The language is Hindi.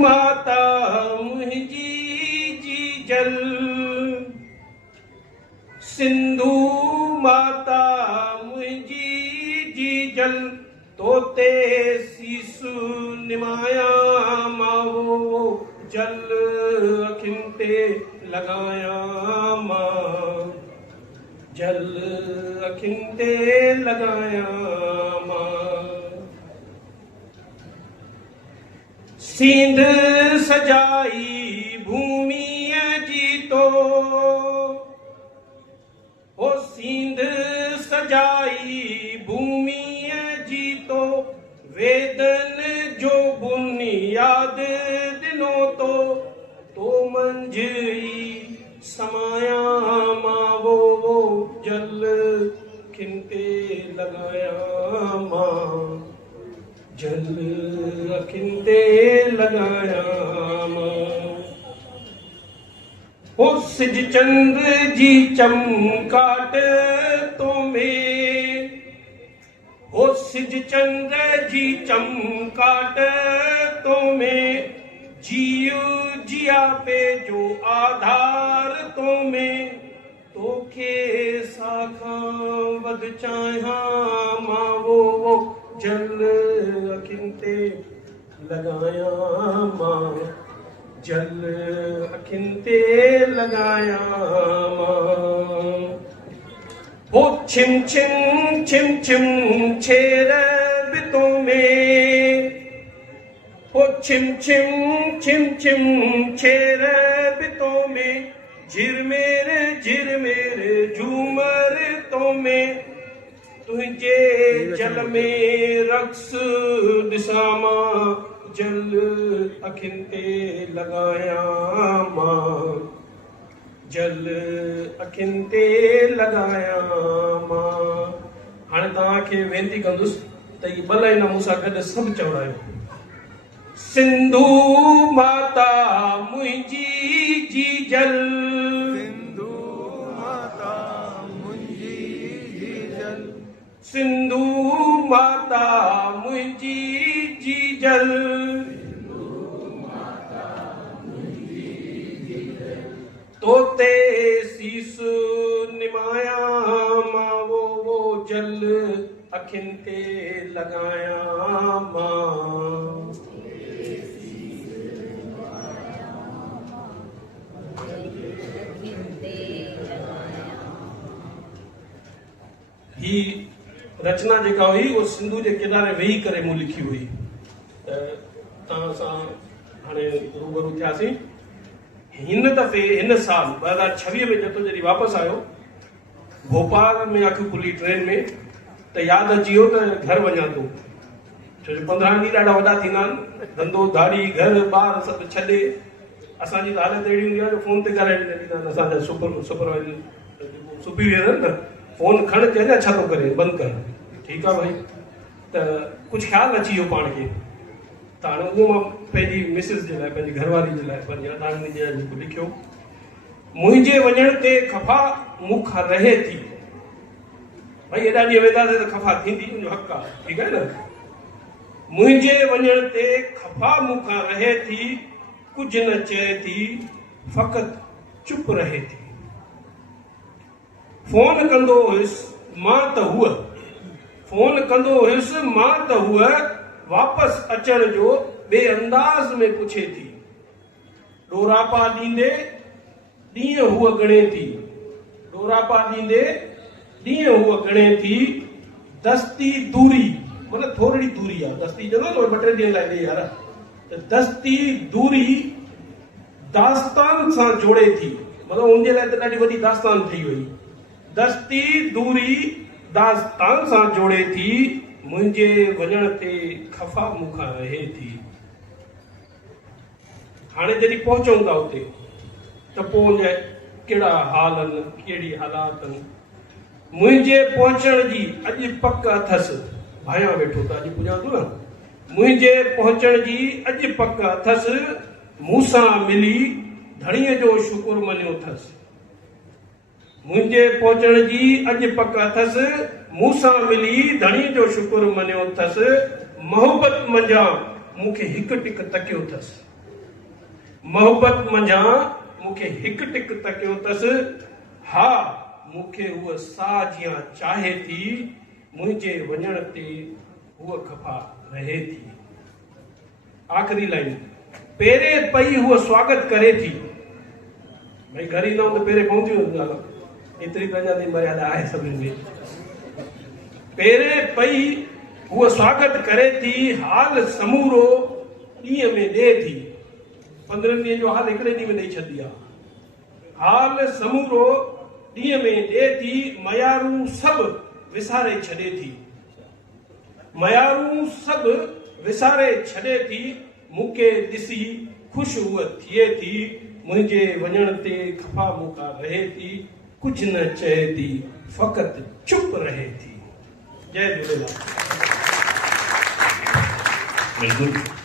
माता मुंहिंजी जी जल, सिंधु माता मुंहिंजी जी जल, तोते सीसु निमाया मावो जल अखियुनि ते लॻाया मां, जल अखियुनि ते लॻाया मां। सींध सजाई भूमीअ जी तो, ओ सींध सजाई भूमीअ जी तो, वेदन जो बुनियाद दिनो तो मंझि समाया मां वो जल अखियुनि ते लॻाया मां, जल अखियुनि ते लॻाया मां। ओ सिज चंद्र जी चमकाट तो में, ओ सिज चंद्र जी चमकाट तो में, जियो जिया पे जो आधार तो में, तोखे साखा वध चाहियां मां वो जल अखियुनि ते लॻाया मां, जल अखियुनि ते लॻाया मां। ओ छिम छिम छिम छिम छेर बितो में, ओ छिम छिम छिम छिम छेर बितो में, झिरमेर झूमर तो में, तुझे जल में रक्स ॾिसां मां, जल अखियुनि ते लॻाया मां, जल अखियुनि ते लॻाया मां। हाणे तव्हांखे वेनती कंदुसि त इहे ॿ लाइना मूंसां गॾु सभु चवरायो। सिंधु माता मुंहिंजी जी जल, सिंधु माता मुंहिंजी जी जल, सिंधु माता मुंहिंजी जी जल, तोते सीसु निमाया मां वो जल अखियुनि ते लॻाया मां। ही रचना जेका हुई वो सिंधु जे किनारे वेही करे मूं लिखी हुई। तव्हां सां हाणे रूबरू थियासीं। हिन दफ़े हिन साल 2026 में जतो जॾहिं वापसि आयो, भोपाल में अखि खुली ट्रेन में, त यादि अची वियो त घर वञा थो, छो जो 15 ॾींहं ॾाढा वॾा थींदा आहिनि, धंधो धाड़ी घर ॿार सभु छॾे असांजी त हालत अहिड़ी हूंदी आहे जो फोन ते ॻाल्हाए ॾींदा आहिनि असांजा सुपरवाइज़र सुपी वेंदा आहिनि न, फोन खण के अञा छा थो करे, बंदि कर, ठीकु आहे भाई। त कुझु ख़्यालु अची वियो पाण खे, त हाणे उहो मां पंहिंजी मिसिस जे लाइ, पंहिंजी घरवारी जे लाइ पंहिंजी अडाणी जे लाइ लिखियो। मुंहिंजे वञण ते खफ़ा मूंखां रहे थी, भाई एॾा ॾींहं वेंदासीं त खफ़ा थींदी, मुंहिंजो हक़ आहे, ठीकु आहे न। मुंहिंजे वञण ते खफ़ा मूंखां रहे थी, कुझु न चए थी, फ़क़ति चुप रहे थी। फोन कंदो हुयुसि मां त हूअ, फोन कंदो हुयुसि मां त हूअ वापसि अचण जो ॿिए अंदाज़ में पुछे थी। ॾोरापा ॾींदे ॾींहं हूअ ॻणे थी, ॾोरापा ॾींदे ॾींहं हूअ ॻणे थी। दस्ती दूरी मतिलबु थोरी दूरी आहे, दस्ती चवंदो न 2-3 ॾींहं लाइ ॾे यार, त दस्ती दूरी दास्तान सां जोड़े थी, मतिलबु उनजे लाइ त ॾाढी वॾी दास्तान ठही वई। दस्ती दूरी दास्तान सां जोड़े थी, मुंहिंजे वञण ते खफ़ा मूंखां रहे थी। हाणे जॾहिं पहुचूं था उते त पोइ उनजा कहिड़ा हाल आहिनि, कहिड़ी हालात आहिनि। मुंहिंजे पहुचण जी अॼु पक अथसि, भाया वेठो त अॼु पुॼां थो न। मुंहिंजे पहुचण जी अॼु पक अथसि, मूंसां मिली धणीअ जो शुकुर मञियो अथसि। मुंहिंजे पहुचण जी अॼु पक अथसि, मूंसां मिली धणीअ जो शुकुर मञियो अथसि। मोहबत मंझां मूंखे हिकु टिक तकियो अथसि। मोहब्बत मंझां मूंखे हिकु टिक तकियो अथसि, हा मूंखे हूअ साजियां चाहे थी, मुंहिंजे वञण ते हूअ खफ़ा रहे थी। आख़िरी लाइन, पहिरें पई हूअ स्वागत करे थी। भई घर ईंदा त पहिरें पहुची वेंदा, एतिरी पंहिंजा मर्यादा आहे सभिनी में। पहिरें पई हूअ स्वागत करे थी, हाल समूरो ॾींहं में ॾे थी। 15 ॾींहं जो हाल हिकिड़े ॾींहं में ॾेई छॾंदी आहे। हाल समूरो ॾींहं में ॾे थी, मयारूं सभु विसारे छॾे थी। मयारूं सभु विसारे छॾे थी, मूंखे ॾिसी ख़ुशि हूअ थिए थी, मुंहिंजे वञण ते खफ़ा मूंखां रहे थी, कुझु न चए थी, फ़क़ति चुप रहे थी। जय झूलेलाल। बिल्कुलु